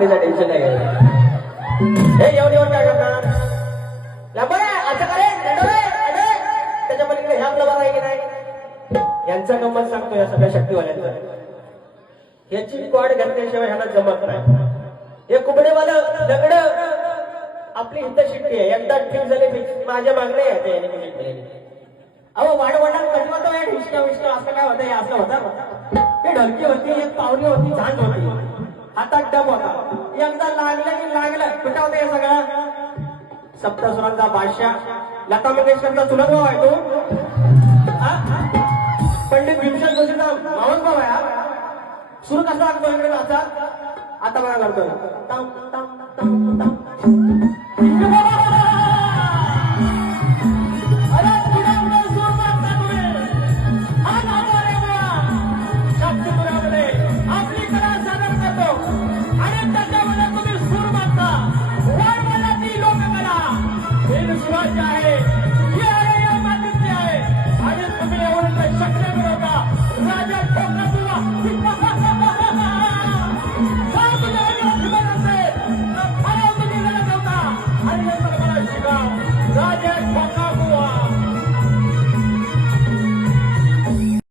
रात्रीचं टेन्शन नाही घ्यायचं. हे एवढं काय करणार असं करे त्याच्या पलीकडे ह्या आपलं बरं आहे की नाही. यांचा गंमत सांगतो या सगळ्या शक्तीवाल्यांचा. याची कॉड घातल्याशिवाय ह्यांना जमत नाही. हे कुबडेवालं दगड आपली हित शिट्टी आहे. एकदा फिक्स झाले फिक्स माझ्या मागणे आहे. अहो वाढवणार कधी होतं हिष्टा विष्टा असं काय होतं. हे असं होतं. हे ढलकी होती, एक पावली होती, झांज होती, हातात डब होता. एकदा लागलं की लागलं. कुठं होतं हे सगळं. सप्तस्वरांचा बादशाह लता मंगेशकरचा चुलत भाव आहे तो. पंडित भीमसेन जोशीचा मावस भाव आहे हा. सूर कसा लागतो इकडे नाचा. आता बघा करतोय.